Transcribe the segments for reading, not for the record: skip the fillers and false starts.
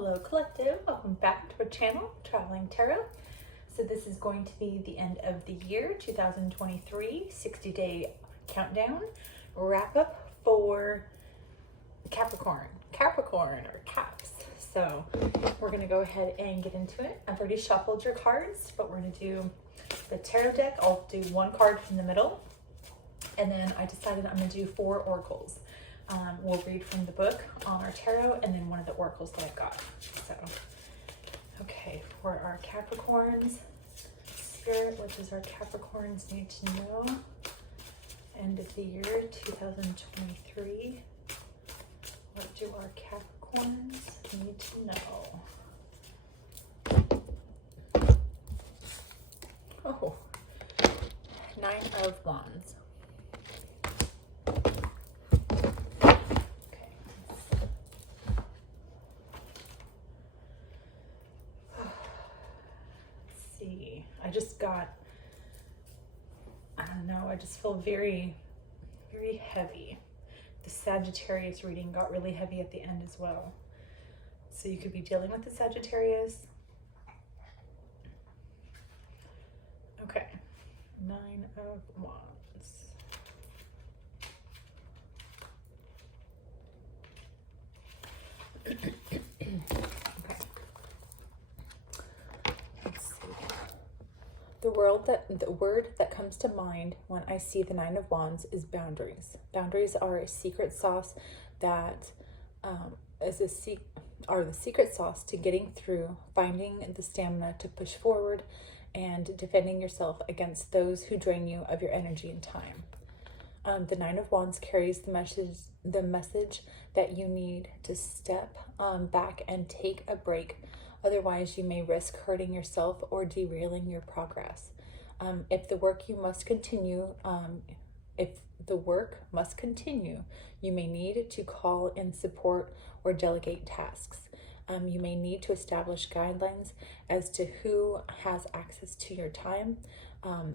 Hello Collective, welcome back to our channel, Traveling Tarot. So this is going to be the end of the year, 2023, 60-day countdown, wrap up for Capricorn or Caps. So we're gonna go ahead and get into it. I've already shuffled your cards, but we're gonna do the tarot deck. I'll do one card from the middle, and then I decided I'm gonna do 4 oracles. We'll read from the book on our tarot and then one of the oracles that I've got. So, okay, for our Capricorns, Spirit, what does our Capricorns need to know? End of the year 2023. What do our Capricorns need to know? Oh, 9 of Wands. I just got, I don't know, I just feel very, very heavy. The Sagittarius reading got really heavy at the end as well. So you could be dealing with the Sagittarius. Okay, 9 of Wands. Okay. The word that comes to mind when I see the 9 of Wands is boundaries. Boundaries are a secret sauce that are the secret sauce to getting through, finding the stamina to push forward, and defending yourself against those who drain you of your energy and time. The 9 of Wands carries the message that you need to step back and take a break. Otherwise, you may risk hurting yourself or derailing your progress. If the work must continue, you may need to call in support or delegate tasks. You may need to establish guidelines as to who has access to your time.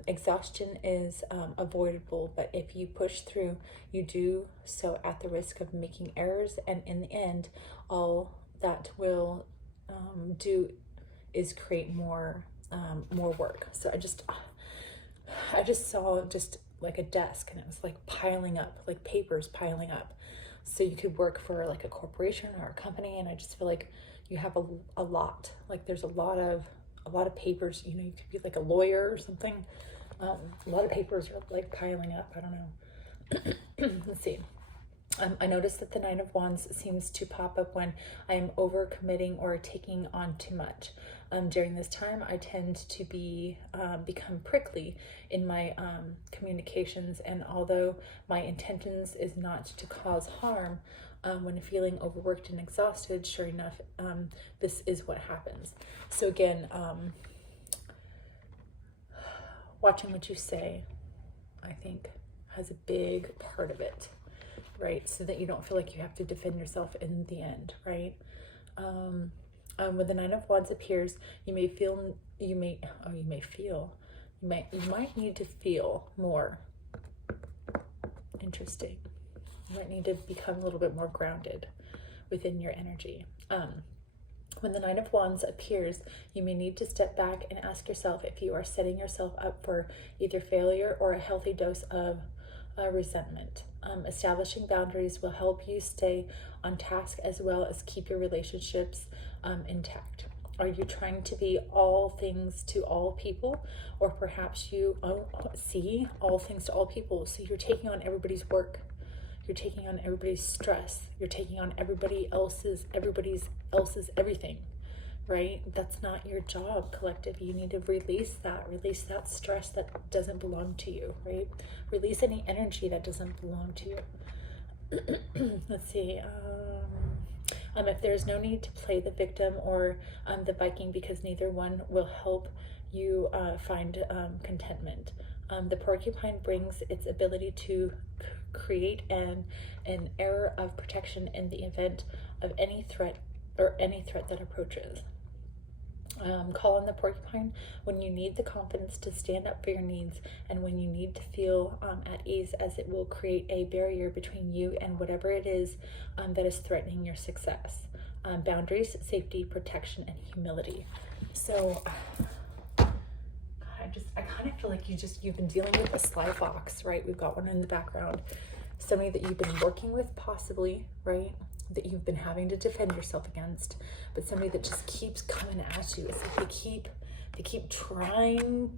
Exhaustion is avoidable, but if you push through, you do so at the risk of making errors, and in the end, all that will do is create more work. So I just saw just like a desk, and it was like piling up, like papers piling up. So you could work for like a corporation or a company, and I just feel like you have a lot, like there's a lot of papers. You know, you could be like a lawyer or something. A lot of papers are like piling up. I don't know. Let's see. I noticed that the 9 of Wands seems to pop up when I am overcommitting or taking on too much. During this time, I tend to become prickly in my communications, and although my intentions is not to cause harm, when feeling overworked and exhausted, sure enough, this is what happens. So again, watching what you say, I think, has a big part of it. Right, so that you don't feel like you have to defend yourself in the end, right? When the 9 of Wands appears, you might need to feel more. Interesting. You might need to become a little bit more grounded within your energy. When the 9 of Wands appears, you may need to step back and ask yourself if you are setting yourself up for either failure or a healthy dose of resentment. Establishing boundaries will help you stay on task as well as keep your relationships intact. Are you trying to be all things to all people, or perhaps you see all things to all people, so you're taking on everybody's work, you're taking on everybody's stress, you're taking on everybody else's everything, right? That's not your job, collective. You need to release that stress that doesn't belong to you, right? Release any energy that doesn't belong to you. Let's see. If there's no need to play the victim or the Viking, because neither one will help you find contentment. The porcupine brings its ability to create an era of protection in the event of any threat that approaches. Call on the porcupine when you need the confidence to stand up for your needs, and when you need to feel at ease, as it will create a barrier between you and whatever it is that is threatening your success. boundaries, safety, protection, and humility. So I kind of feel like you've been dealing with a sly fox, right? We've got one in the background. Somebody that you've been working with, possibly, right? That you've been having to defend yourself against, but somebody that just keeps coming at you. It's like they keep trying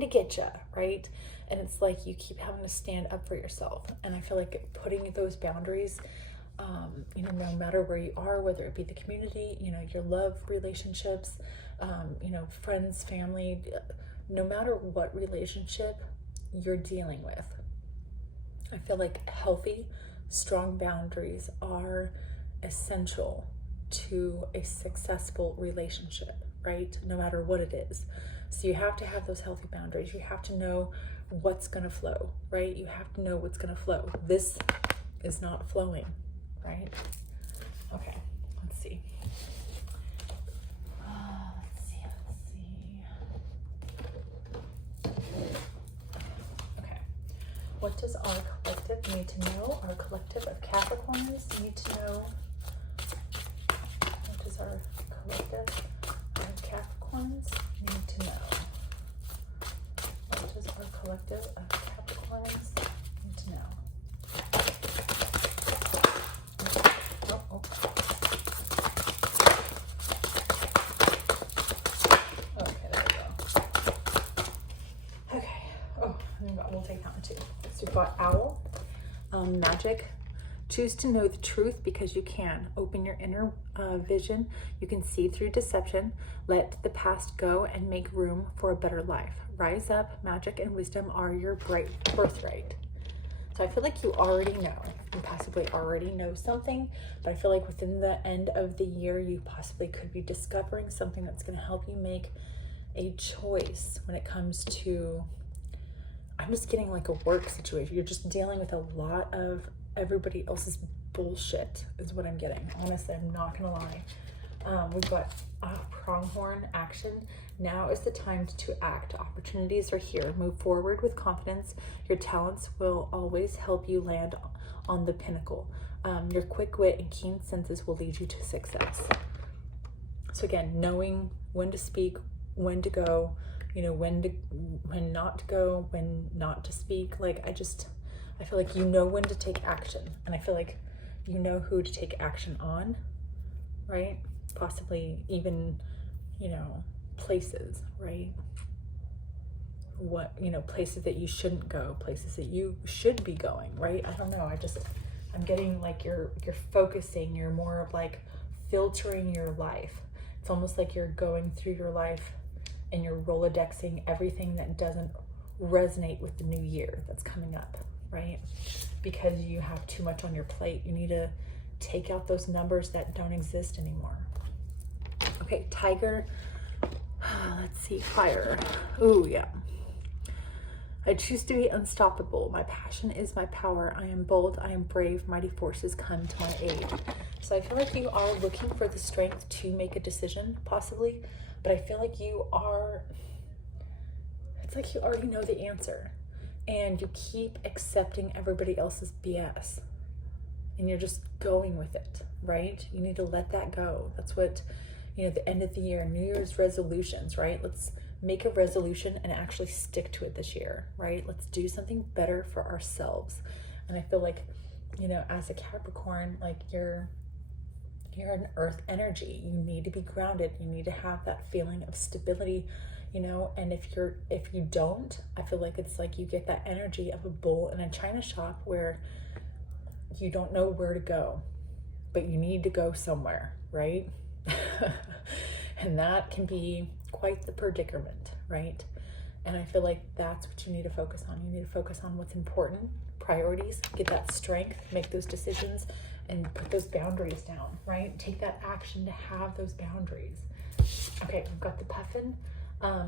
to get you, right? And it's like you keep having to stand up for yourself. And I feel like putting those boundaries, no matter where you are, whether it be the community, your love relationships, friends, family, no matter what relationship you're dealing with, I feel like healthy, strong boundaries are essential to a successful relationship, right? No matter what it is. So you have to have those healthy boundaries. You have to know what's going to flow, right? You have to know what's going to flow. This is not flowing, right? Okay, let's see. Okay. What does our collective need to know? Our collective of Capricorns need to know. What does our collective of Capricorns need to know? What does our collective of Capricorns need to know? Okay, there we go. Okay. Oh, we'll take that one too. So we've got Owl, Magic. Choose to know the truth because you can. Open your inner vision. You can see through deception. Let the past go and make room for a better life. Rise up. Magic and wisdom are your birthright. So I feel like you already know. You possibly already know something, but I feel like within the end of the year, you possibly could be discovering something that's going to help you make a choice when it comes to, I'm just getting like a work situation. You're just dealing with a lot of everybody else's bullshit is what I'm getting. Honestly, I'm not gonna lie. We've got pronghorn action. Now is the time to act. Opportunities are here. Move forward with confidence. Your talents will always help you land on the pinnacle. Your quick wit and keen senses will lead you to success. So again, knowing when to speak, when to go, when not to go, when not to speak. Like I feel like you know when to take action, and I feel like you know who to take action on, right? Possibly even, places, right? Places that you shouldn't go, places that you should be going, right? I don't know. I'm getting like you're focusing, you're more of like filtering your life. It's almost like you're going through your life and you're Rolodexing everything that doesn't resonate with the new year that's coming up, right? Because you have too much on your plate. You need to take out those numbers that don't exist anymore. Okay, Tiger. Let's see, Fire. Ooh, yeah. I choose to be unstoppable. My passion is my power. I am bold. I am brave. Mighty forces come to my aid. So I feel like you are looking for the strength to make a decision, possibly, but I feel like it's like you already know the answer. And you keep accepting everybody else's BS. And you're just going with it, right? You need to let that go. That's what, the end of the year, New Year's resolutions, right? Let's make a resolution and actually stick to it this year, right? Let's do something better for ourselves. And I feel like, as a Capricorn, like you're an earth energy. You need to be grounded. You need to have that feeling of stability, and if you don't, I feel like it's like you get that energy of a bull in a china shop where you don't know where to go, but you need to go somewhere, right? And that can be quite the predicament, right? And I feel like that's what you need to focus on. You need to focus on what's important, priorities, get that strength, make those decisions, and put those boundaries down, right? Take that action to have those boundaries. Okay, we've got the Puffin.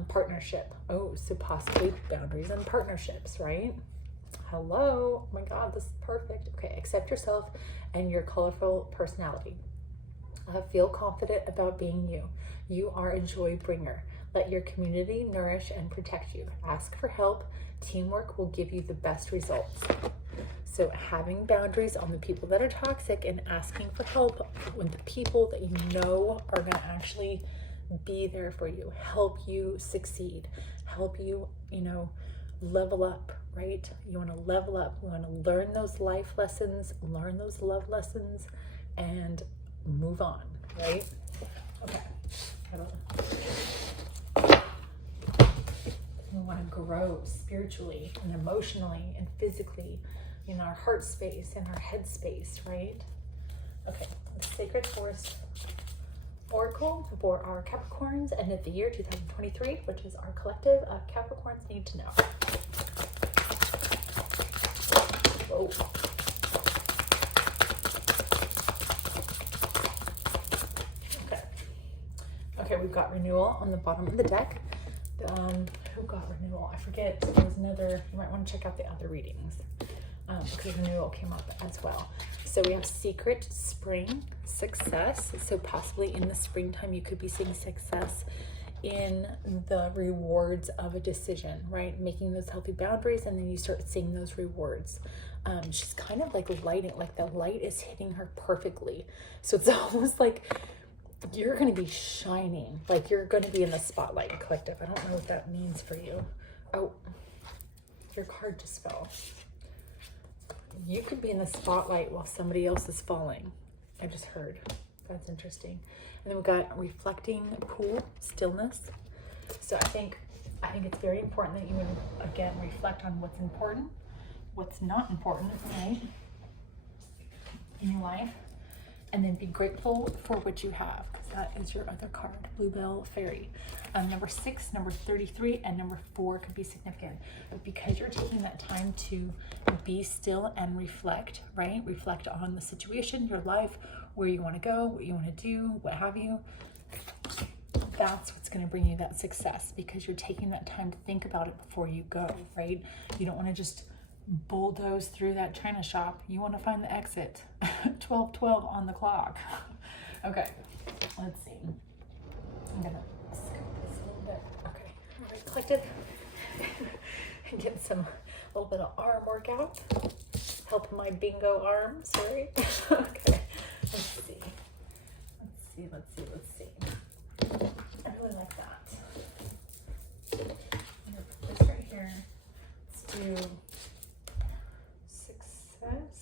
Partnership. Oh, so possibly boundaries and partnerships, right? Hello. Oh my God, this is perfect. Okay, accept yourself and your colorful personality. Feel confident about being you. You are a joy bringer. Let your community nourish and protect you. Ask for help. Teamwork will give you the best results. So having boundaries on the people that are toxic and asking for help with the people that you know are going to actually be there for you, help you succeed, help you, level up, right? You want to level up. You want to learn those life lessons, learn those love lessons, and move on, right? Okay. We want to grow spiritually and emotionally and physically in our heart space and our head space, right? Okay, the Sacred Force Oracle for our Capricorns end of the year 2023, which is our collective of Capricorns need to know. Whoa. Okay, we've got renewal on the bottom of the deck. Who got renewal? I forget. There was another, you might want to check out the other readings. Okay, renewal came up as well. So we have secret spring success. So possibly in the springtime, you could be seeing success in the rewards of a decision, right? Making those healthy boundaries, and then you start seeing those rewards. She's kind of like lighting, like the light is hitting her perfectly. So it's almost like you're going to be shining, like you're going to be in the spotlight, collective. I don't know what that means for you. Oh, your card just fell. You could be in the spotlight while somebody else is falling. I just heard. That's interesting. And then we've got reflecting pool, stillness. So I think it's very important that you would, again, reflect on what's important, what's not important, right, in your life. And then be grateful for what you have, because that is your other card, Bluebell Fairy. Number 6, number 33, and number 4 could be significant. But because you're taking that time to be still and reflect, right? Reflect on the situation, your life, where you want to go, what you want to do, what have you. That's what's going to bring you that success, because you're taking that time to think about it before you go, right? You don't want to just bulldoze through that china shop. You want to find the exit. 12:12 on the clock. Okay, let's see. I'm gonna scoop this a little bit. Okay, all right, collective. Get a little bit of arm workout. Help my bingo arms, right? Okay, let's see. I really like that. I'm gonna put this right here. Let's do success.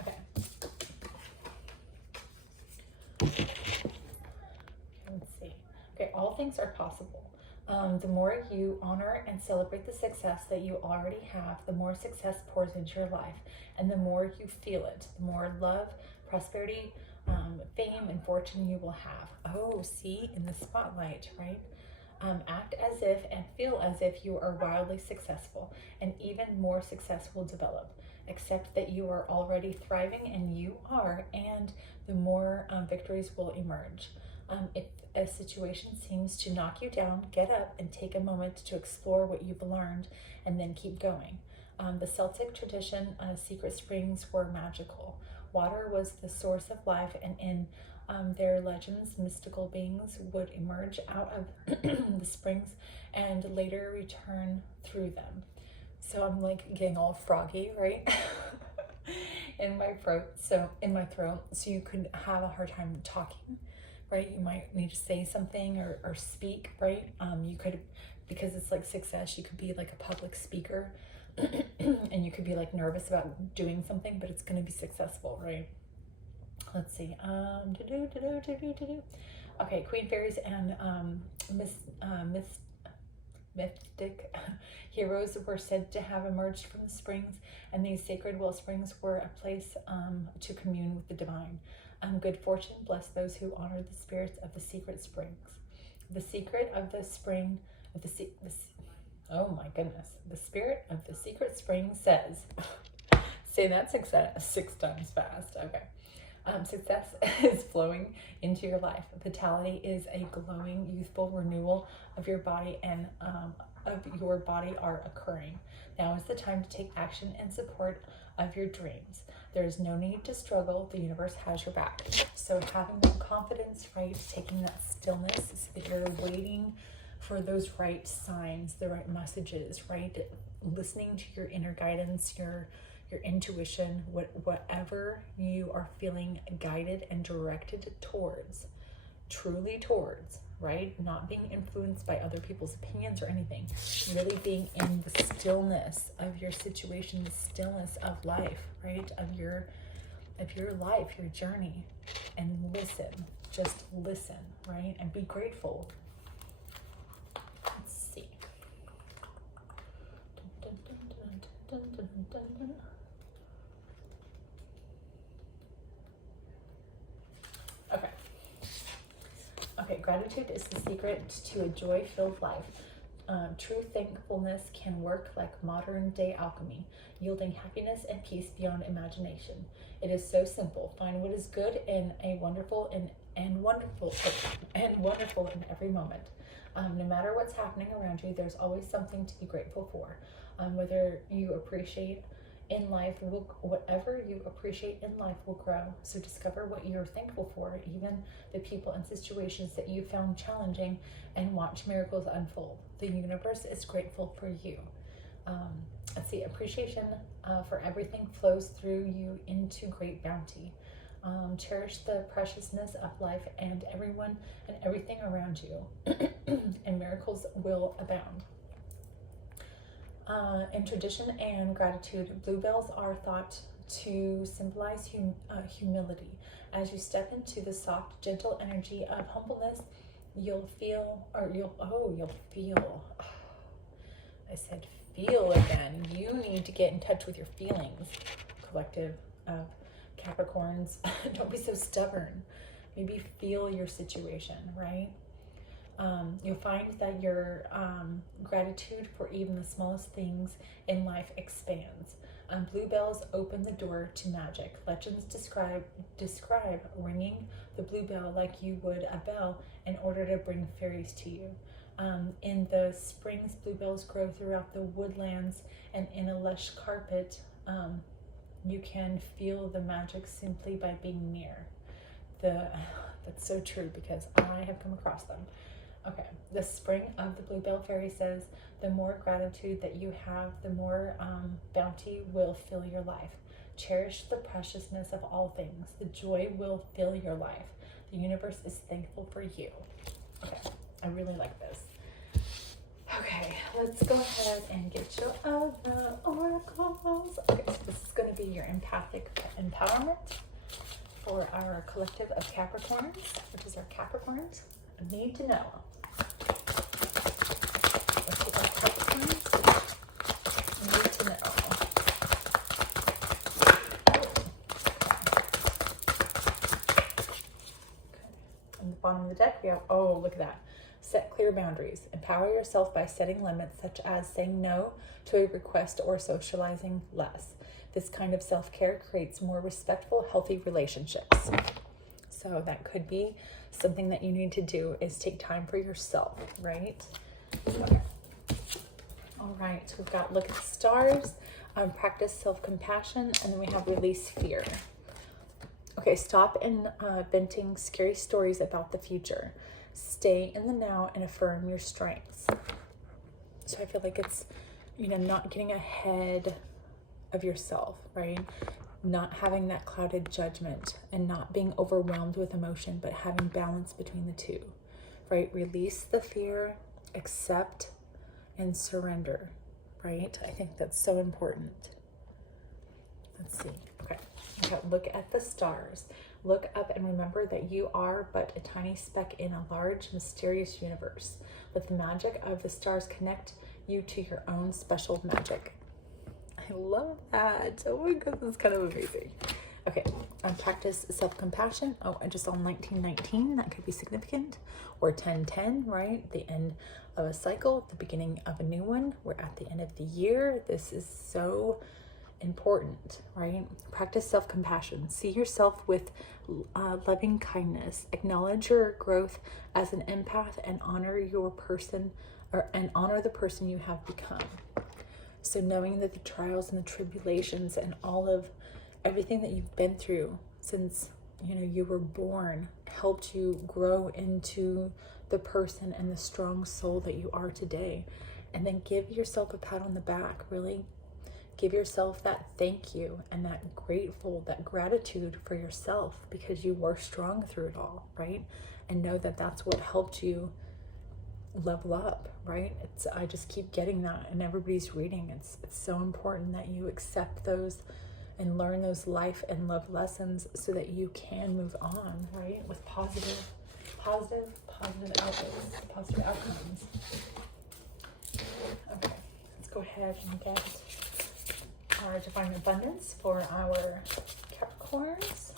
Okay. Let's see. Okay, all things are possible. The more you honor and celebrate the success that you already have, the more success pours into your life, and the more you feel it, the more love, prosperity, fame, and fortune you will have. Oh, see, in the spotlight, right? Act as if and feel as if you are wildly successful, and even more success will develop. Accept that you are already thriving, and you are, and the more victories will emerge. If a situation seems to knock you down, get up and take a moment to explore what you've learned, and then keep going. The Celtic tradition, secret springs were magical. Water was the source of life, and in their legends, mystical beings would emerge out of the springs and later return through them. So I'm like getting all froggy, right? in my throat. So you could have a hard time talking, right? You might need to say something or speak, right? You could, because it's like success, you could be like a public speaker and you could be like nervous about doing something, but it's going to be successful, right? Let's see. Okay, Queen Fairies and mythic heroes were said to have emerged from the springs, and these sacred well springs were a place to commune with the divine. Good fortune bless those who honor the spirits of the secret springs. The secret of the spring of oh my goodness, the spirit of the secret spring says, say that 6 times fast. Okay. Success is flowing into your life. Vitality is a glowing, youthful renewal of your body and are occurring. Now is the time to take action in support of your dreams. There is no need to struggle. The universe has your back. So having that confidence, right? Taking that stillness so that you're waiting for those right signs, the right messages, right? Listening to your inner guidance, your intuition, whatever you are feeling guided and directed towards, truly towards, right? Not being influenced by other people's opinions or anything. Really being in the stillness of your situation, the stillness of life, right? Of your life, your journey. And listen. Just listen, right? And be grateful. Let's see. Dun, dun, dun, dun, dun, dun, dun. Okay, gratitude is the secret to a joy-filled life. True thankfulness can work like modern-day alchemy, yielding happiness and peace beyond imagination. It is so simple. Find what is good and wonderful in every moment. No matter what's happening around you, there's always something to be grateful for. Whether you appreciate in life, whatever you appreciate in life will grow. So discover what you're thankful for, even the people and situations that you found challenging, and watch miracles unfold. The universe is grateful for you. Let's see, appreciation for everything flows through you into great bounty. Cherish the preciousness of life and everyone and everything around you, and miracles will abound. In tradition and gratitude, bluebells are thought to symbolize humility. As you step into the soft, gentle energy of humbleness, you'll feel. I said feel again. You need to get in touch with your feelings, collective of Capricorns. Don't be so stubborn. Maybe feel your situation, right? You'll find that your gratitude for even the smallest things in life expands. Bluebells open the door to magic. Legends describe ringing the bluebell like you would a bell in order to bring fairies to you. In the springs, bluebells grow throughout the woodlands, and in a lush carpet, you can feel the magic simply by being near. That's so true, because I have come across them. Okay, the spring of the bluebell fairy says, the more gratitude that you have, the more bounty will fill your life. Cherish the preciousness of all things. The joy will fill your life. The universe is thankful for you. Okay, I really like this. Okay, let's go ahead and get your other oracles. Okay, so this is going to be your empathic empowerment for our collective of Capricorns, which is our Capricorns. Need to know. Let's see, our Capricorns need to know. Okay. On the bottom of the deck, we have, oh, look at that. Set clear boundaries. Empower yourself by setting limits, such as saying no to a request or socializing less. This kind of self-care creates more respectful, healthy relationships. So that could be something that you need to do, is take time for yourself, right? Okay. All right, so we've got look at the stars, practice self-compassion, and then we have release fear. Okay, stop inventing scary stories about the future. Stay in the now and affirm your strengths. So I feel like it's, not getting ahead of yourself, right? Not having that clouded judgment and not being overwhelmed with emotion, but having balance between the two, right? Release the fear, accept, and surrender, right? I think that's so important. Let's see. Okay, look at the stars. Look up and remember that you are but a tiny speck in a large, mysterious universe. Let the magic of the stars connect you to your own special magic. I love that. Oh my God, this is kind of amazing. Okay, practice self-compassion. Oh, I just saw 1919. That could be significant. Or 1010, right? The end of a cycle, the beginning of a new one. We're at the end of the year. This is so important, right? Practice self-compassion. See yourself with loving kindness. Acknowledge your growth as an empath and honor your person, and honor the person you have become. So knowing that the trials and the tribulations and all of everything that you've been through since, you know, you were born helped you grow into the person and the strong soul that you are today. And then give yourself a pat on the back. Really give yourself that thank you and that gratitude for yourself, because you were strong through it all, right? And know that that's what helped you level up, right? I just keep getting that in everybody's reading. It's so important that you accept those and learn those life and love lessons so that you can move on, right? With positive outcomes. Okay, let's go ahead and get our divine abundance for our Capricorns.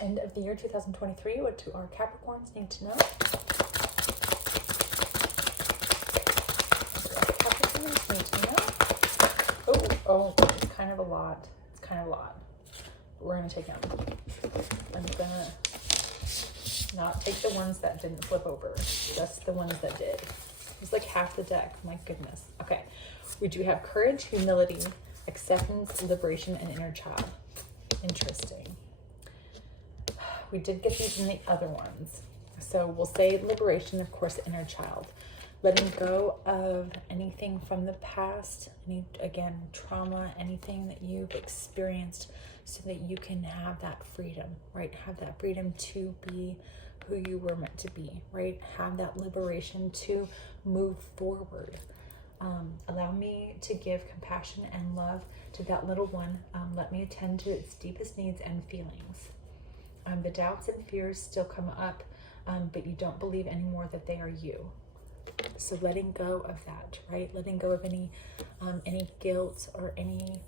End of the year 2023. What do our Capricorns need to know? Capricorns need to know. Oh, it's kind of a lot. We're gonna take them. I'm gonna not take the ones that didn't flip over, just the ones that did. It's like half the deck. My goodness. Okay. We do have courage, humility, acceptance, liberation, and inner child. Interesting. We did get these in the other ones. So we'll say liberation, of course, inner child. Letting go of anything from the past, again, trauma, anything that you've experienced, so that you can have that freedom, right? Have that freedom to be who you were meant to be, right? Have that liberation to move forward. Allow me to give compassion and love to that little one. Let me attend to its deepest needs and feelings. The doubts and fears still come up, but you don't believe anymore that they are you. So letting go of that, right? Letting go of any guilt or any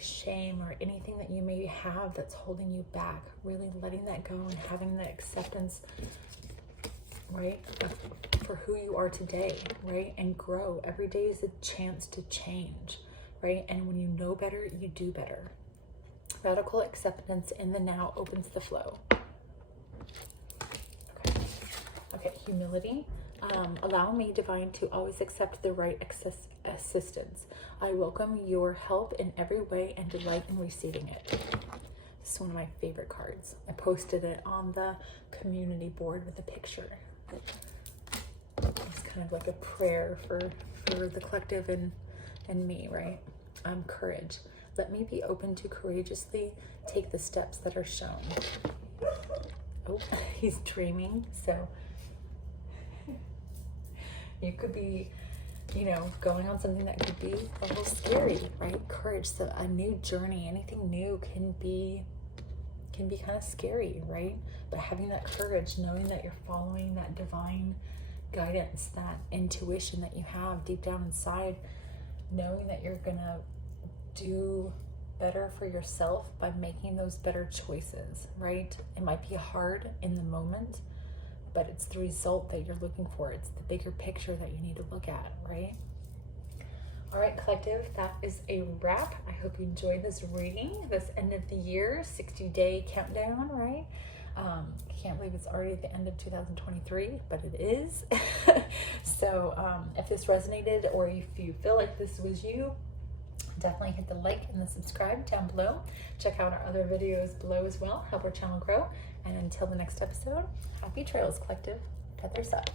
shame or anything that you may have that's holding you back. Really letting that go and having the acceptance, right, for who you are today, right? And grow. Every day is a chance to change, right? And when you know better, you do better. Radical acceptance in the now opens the flow. Okay, humility. Allow me, divine, to always accept the right assistance. I welcome your help in every way and delight in receiving it. This is one of my favorite cards. I posted it on the community board with a picture. It's kind of like a prayer for the collective and me, right? Courage. Let me be open to courageously take the steps that are shown. Oh, he's dreaming. So you could be, going on something that could be a little scary, right? Courage. So a new journey, anything new can be kind of scary, right? But having that courage, knowing that you're following that divine guidance, that intuition that you have deep down inside, knowing that you're gonna do better for yourself by making those better choices, right? It might be hard in the moment, but it's the result that you're looking for. It's the bigger picture that you need to look at, right? All right, collective, that is a wrap. I hope you enjoyed this reading, this end of the year, 60-day countdown, right? I can't believe it's already the end of 2023, but it is. So if this resonated, or if you feel like this was you, definitely hit the like and the subscribe down below. Check out our other videos below as well. Help our channel grow. And until the next episode, happy trails, collective. Feathers up.